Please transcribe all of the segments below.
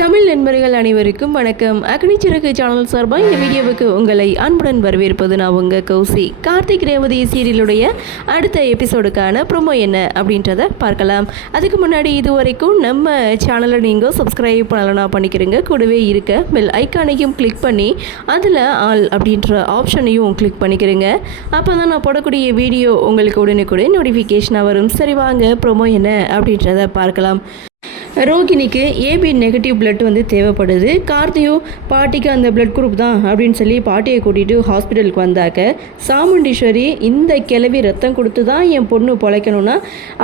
தமிழ் நண்பர்கள் அனைவருக்கும் வணக்கம். அக்னி சிறகு சேனல் சார்பாக இந்த வீடியோவுக்கு உங்களை அன்புடன் வரவேற்பது நான் உங்கள் கௌசி. கார்த்திக் ரேவதி சீரியலுடைய அடுத்த எபிசோடுக்கான ப்ரோமோ என்ன அப்படின்றத பார்க்கலாம். அதுக்கு முன்னாடி இது வரைக்கும் நம்ம சேனலை நீங்கள் சப்ஸ்கிரைப் பண்ணலன்னா பண்ணிக்கிறீங்க. கூடவே இருக்க பெல் ஐக்கானையும் கிளிக் பண்ணி அதில் ஆல் அப்படின்ற ஆப்ஷனையும் கிளிக் பண்ணிக்கிறீங்க. அப்போ தான் நான் போடக்கூடிய வீடியோ உங்களுக்கு உடனுக்குடன் நோட்டிஃபிகேஷனாக வரும். சரி வாங்க ப்ரோமோ என்ன அப்படின்றத பார்க்கலாம். ரோகிணிக்கு ஏபி நெகட்டிவ் பிளட் தேவைப்படுது. கார்த்தியும் பாட்டிக்கு அந்த பிளட் குரூப் தான் அப்படின்னு சொல்லி பாட்டியை கூட்டிகிட்டு ஹாஸ்பிட்டலுக்கு வந்தாக்க சாமுண்டீஸ்வரி இந்த கிளவி ரத்தம் கொடுத்து தான் என் பொண்ணு பொழைக்கணும்னா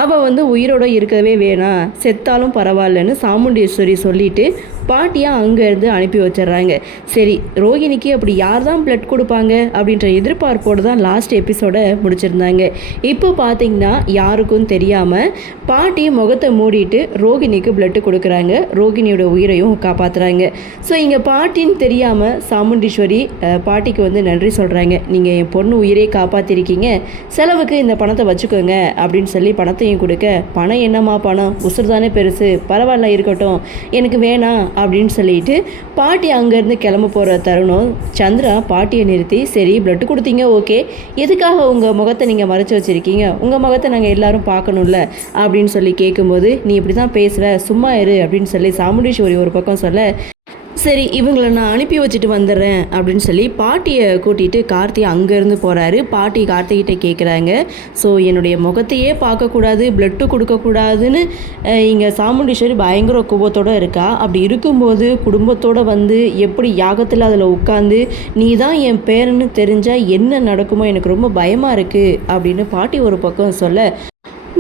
அவள் உயிரோடு இருக்கவே வேணாம், செத்தாலும் பரவாயில்லன்னு சாமுண்டீஸ்வரி சொல்லிவிட்டு பாட்டியாக அங்கேருந்து அனுப்பி வச்சிடுறாங்க. சரி, ரோகிணிக்கு அப்படி யார் தான் பிளட் கொடுப்பாங்க அப்படின்ற எதிர்பார்ப்போடு தான் லாஸ்ட் எபிசோடை முடிச்சிருந்தாங்க. இப்போ பார்த்தீங்கன்னா யாருக்கும் தெரியாமல் பாட்டி முகத்தை மூடிட்டு ரோகிணிக்கு பிளட்டு கொடுக்குறாங்க. ரோகிணியோட உயிரையும் காப்பாற்றுறாங்க. ஸோ இங்கே பாட்டின்னு தெரியாமல் சாமுண்டீஸ்வரி பாட்டிக்கு நன்றி சொல்கிறாங்க. நீங்கள் என் பொண்ணு உயிரை காப்பாற்றிருக்கீங்க, செலவுக்கு இந்த பணத்தை வச்சுக்கோங்க அப்படின்னு சொல்லி பணத்தையும் கொடுக்க, பணம் என்னம்மா பணம், உசுறு தானே பெருசு, பரவாயில்ல இருக்கட்டும், எனக்கு வேணாம் அப்படின்னு சொல்லிட்டு பாட்டி அங்கேருந்து கிளம்ப போகிற தருணம் சந்திரா பாட்டியை நிறுத்தி, சரி பிளட்டு கொடுத்தீங்க ஓகே, எதுக்காக உங்கள் முகத்தை நீங்கள் மறைச்சி வச்சுருக்கீங்க, உங்கள் முகத்தை நாங்கள் எல்லாரும் பார்க்கணும்ல அப்படின்னு சொல்லி கேட்கும்போது, நீ இப்படி தான் பேசுகிற, சும்மா இரு அப்படின்னு சொல்லி சாமுண்டீஸ்வரி ஒரு பக்கம் சொல்ல, சரி இவங்களை நான் அனுப்பி வச்சுட்டு வந்துடுறேன் அப்படின்னு சொல்லி பாட்டியை கூட்டிகிட்டு கார்த்தி அங்கேருந்து போகிறாரு. பாட்டி கார்த்திகிட்ட கேட்குறாங்க, ஸோ என்னுடைய முகத்தையே பார்க்கக்கூடாது, பிளட்டு கொடுக்கக்கூடாதுன்னு இங்கே சாமுண்டீஸ்வரி பயங்கர கோபத்தோடு இருக்கா. அப்படி இருக்கும்போது குடும்பத்தோடு எப்படி யாகத்தில் அதில் உட்காந்து நீ தான் என் பேரன்னு தெரிஞ்சால் என்ன நடக்குமோ எனக்கு ரொம்ப பயமாக இருக்குது அப்படின்னு பாட்டி ஒரு பக்கம் சொல்ல,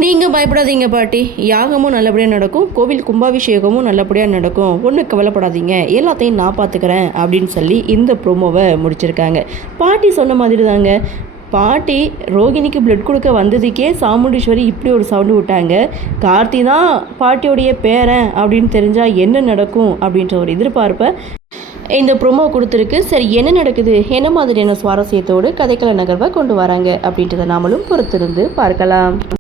நீங்கள் பயப்படாதீங்க பாட்டி, யாகமும் நல்லபடியாக நடக்கும், கோவில் கும்பாபிஷேகமும் நல்லபடியாக நடக்கும், ஒன்றும் கவலைப்படாதீங்க, எல்லாத்தையும் நான் பார்த்துக்கிறேன் அப்படின்னு சொல்லி இந்த ப்ரோமோவை முடிச்சிருக்காங்க. பாட்டி சொன்ன மாதிரி தாங்க, பாட்டி ரோகிணிக்கு பிளட் கொடுக்க வந்ததுக்கே சாமுண்டீஸ்வரி இப்படி ஒரு சவுண்டு விட்டாங்க. கார்த்தி தான் பாட்டியோடைய பேரன் அப்படின்னு தெரிஞ்சால் என்ன நடக்கும் அப்படின்ற ஒரு எதிர்பார்ப்பை இந்த ப்ரோமோ கொடுத்துருக்கு. சரி, என்ன நடக்குது, என்ன மாதிரியான சுவாரஸ்யத்தோடு கதைக்கள நகர்வை கொண்டு வராங்க அப்படின்றத நாமளும் பொறுத்திருந்து பார்க்கலாம்.